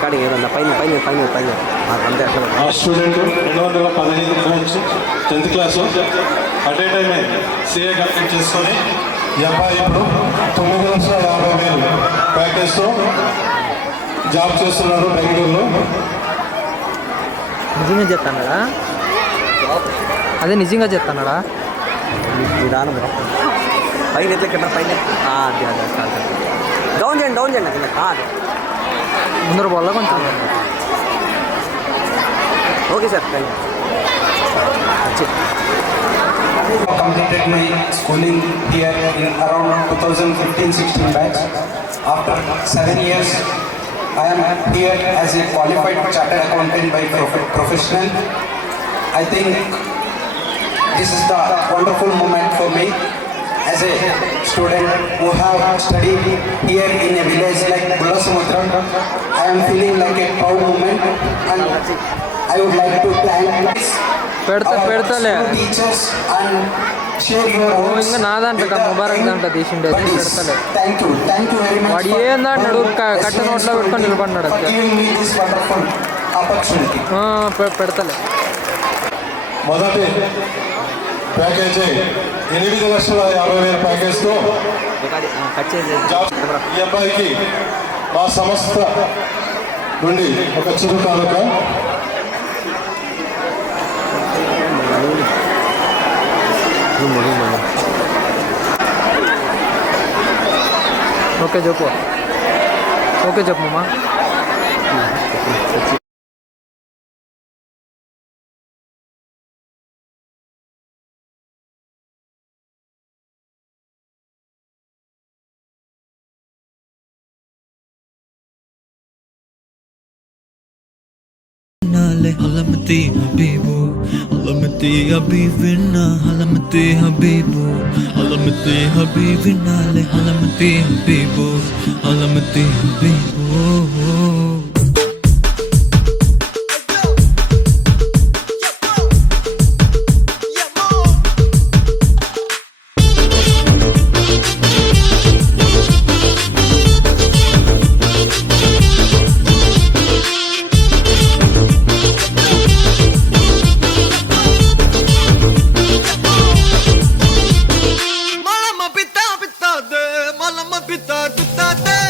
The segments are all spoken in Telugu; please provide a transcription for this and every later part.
రికార్డింగ్ ఏదన్నా పైన పైన పైన పైన అంతే అట్లా. ఆ student 215 branch 10th class at a టైమే సిఏ కంప్లీట్ చేసుకొని ఈ అబ్బాయి ఇప్పుడు 9,50,000 ప్యాకేజ్తో జాబ్ చేస్తున్నాడు బెంగళూరులో. నిజంగా చెప్తాడా? అదే నిజంగా చెప్తాడా? విధానం పైన ఎట్లా కింద పైన అది అదే డౌన్ చేయండి డౌన్ చేయండి అది ముందర పోవాలా కొంచెం. Okay sir completed my schooling here in around 2015-16 batch. After 7 years, I am here as a qualified chartered accountant by professional. I think this is the wonderful moment for me as a student who have studied here in a village like Bullasamudram. I am feeling like a proud moment, and I would like to thank పెడతలే teachers and share your words. ఇంకా నా దాంట్లో ముబారక్ దాంట్లో తీసిండే పెడతలే. Thank you very much. వాడు ఏందంటాడు కట్ట నోట్లో పెట్టుకొని నిలబడినాడు. for giving me this wonderful opportunity. పెడతలే. మొదటి ప్యాకేజీ 8,50,000 ప్యాకేజ్తో కట్ చేసి జాబ్. ఈ అబ్బాయికి మా సంస్థ నుండి ఒక చిరు కానుక. ఓకే చెప్పు. ఓకే చెప్పు అమ్మా. Halamati Habibu, Halamati Habibina, Halamati Habibu, Halamati Habibina, Halamati Habibu, Halamati Habibu. Malama pita de, malama pita de.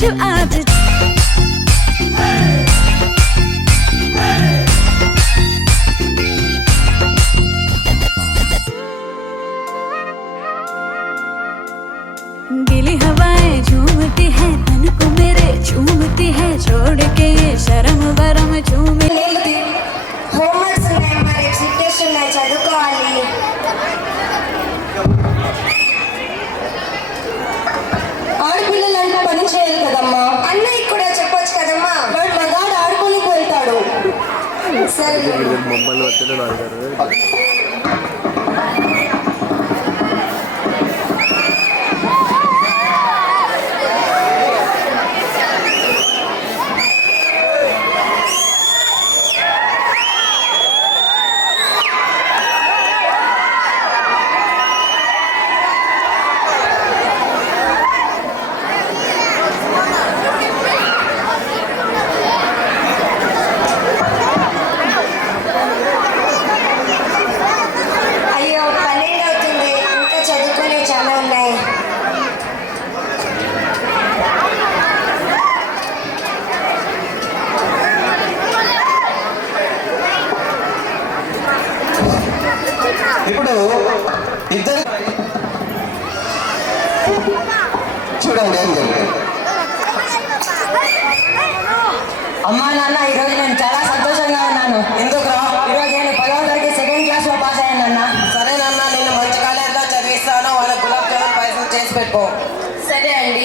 రోజు ఆదు गिली हवाएं झूमती है तन को मेरे झूमती है छोड़ के ये शर्म वरम झूमे హోంవర్క్స్ ఉన్నాయి, మరి ఎగ్జిక్యూటివ్స్ ఉన్నాయి, చదువుకోవాలి. ఆడపిల్లలంటే పని చేయాలి కదమ్మా. అన్నయ్య కూడా చెప్పొచ్చు కదమ్మా. వాడు మగాడు ఆడుకోనికి వెళ్తాడు. సరే మొబైల్ వచ్చాడు అడిగారు. అయ్యో 12 అవుతుంది, ఇంకా చదువుకునే చాలా ఉన్నాయి. ఇప్పుడు ఇద్దరు చూడండి ఏం జరిగింది. అమ్మా నాన్న, ఈరోజు నేను చాలా సంతోషంగా ఉన్నాను. ఎందుకురా? ఈరోజు నేను 10వ తరగతి సెకండ్ క్లాస్లో పాస్ అయ్యానన్నా. సరేనన్నా, నేను మంచి కాలేజ్లో చదివిస్తాను. వాళ్ళ గులాబ్ జామున్ పాయసం చేసి పెట్టుకో. సరే అండి.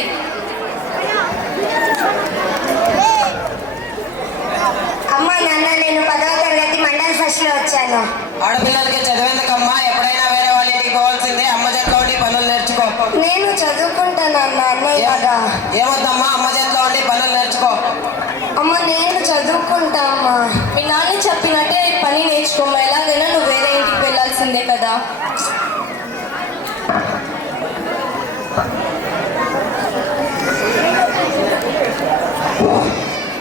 అమ్మా నాన్న, నేను 10వ తరగతి మండల్ ఫస్ట్లో వచ్చాను. ఆడపిల్లలకి చదివేందుకమ్మా, ఎప్పుడైనా వేరే వాళ్ళ ఇంటికి పోవాల్సిందే. అమ్మ చేతిలో ఉండి పనులు నేర్చుకో. నేను చదువుకుంటానన్నా అన్నయ్య కదా. ఏమొద్దమ్మా, అమ్మ చేతిలో ఉండి పనులు నేర్చుకో. అమ్మ నేను చదువుకుంటా అమ్మా. మీ నాన్న చెప్పినట్టే పని నేర్చుకోమా. ఎలాగైనా నువ్వు వేరే ఇంటికి వెళ్ళాల్సిందే కదా.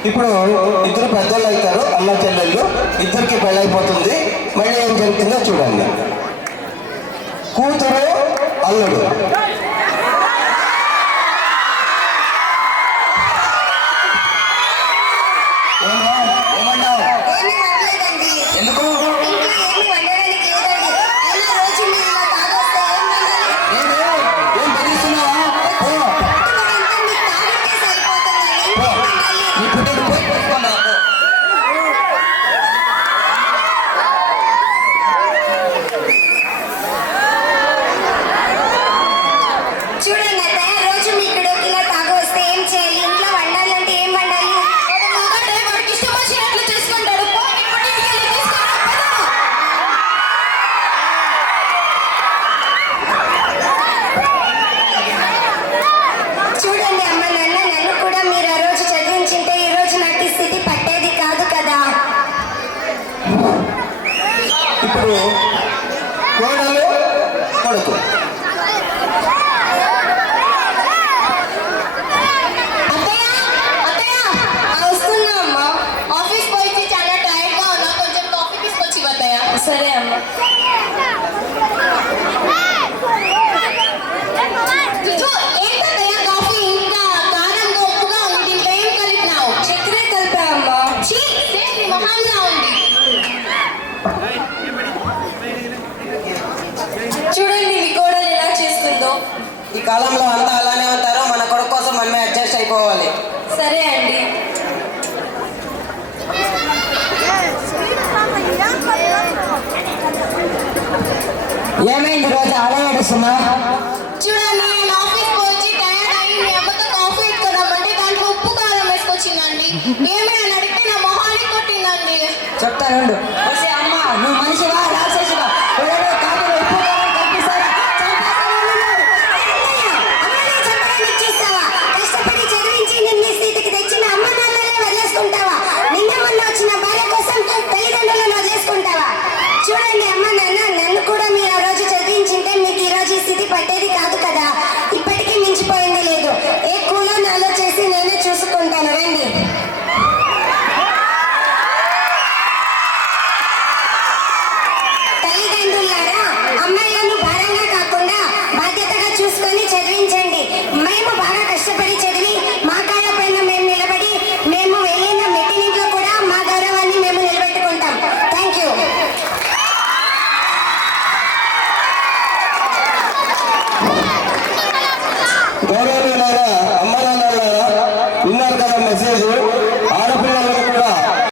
ఇప్పుడు ఇద్దరు పెద్దలు అవుతారు, అన్న చెల్లెళ్ళు. ఇద్దరికి పెళ్ళైపోతుంది. మళ్ళీ ఏం జరుగుతుందో చూడండి. కూతురు అల్లుడు. ఏమన్నావు? ఏమీ అనలేదండి. ఎందుకు? ఇంట్లో ఏమీ వండడానికి లేదండి. అయినా రోజు మీరు ఇలా తాగొస్తే ఏం వండాలి? ఏం బెదిరిస్తున్నావా? పో. ఇంత మీకు తాగితే సరిపోతుందండి. పో. ఇంకేం వండాలి? నీ పుట్టిన పోయి పెట్టుకోండి. చూడండి అత్తయ్య, రోజు మీకు ఇలా తాగొస్తే ఏం చేయాలి? ఇంట్లో వండాలి అంటే ఏం వండాలి? వాడికి ఇష్టం వచ్చినట్లు చేసుకుంటాడు. పో, ఇప్పుడు ఇంటికి వెళ్ళి తీసుకురా, పద. చూడండి అమ్మ నాన్న, నన్ను కూడా మీరు ఆ రోజు చదివించింటే ఈ రోజు నాకు ఈ స్థితి పట్టేది కాదు కదా. ఇప్పుడు కోడలు కొడుకు. అత్తయ్య, అత్తయ్య, వస్తున్నా అమ్మా. ఆఫీస్ పోయి చాలా టైర్డ్ గా ఉన్నా. కొంచెం కాఫీ తీసుకొచ్చి ఇవ్వు అత్తయ్య. సరే అమ్మా. ఏంటత్తయ్య కాఫీ ఇంకా కారంగా ఉప్పుగా ఉంది. దీంట్లో ఏం కలిపినావు? చక్కెర కలిపా అమ్మా. ఛీ, నీ మొహంగా ఉంది. చూడండి మీ కోడలు ఎలా చేస్తుందో. ఈ కాలంలో అంతా అలానే ఉంటారు. మన కొడుకు కోసం మనమే అడ్జస్ట్ అయిపోవాలి. సరే అండి. ఏమైంది రోజు అలా ఏడుస్తున్నా? చూడండి, నేను ఆఫీస్ పోయి టైర్డ్ అయ్యి మీ అమ్మతో కాఫీ ఎత్తుకున్నామంటే దాంట్లో ఉప్పు కారం వేసుకొచ్చిందండి. ఏమైనా అడిగితే నా మొహాన్ని కొట్టిందండి. చెప్తానుండు. అమ్మ నువ్వు మనిషివా రాక్షసివా?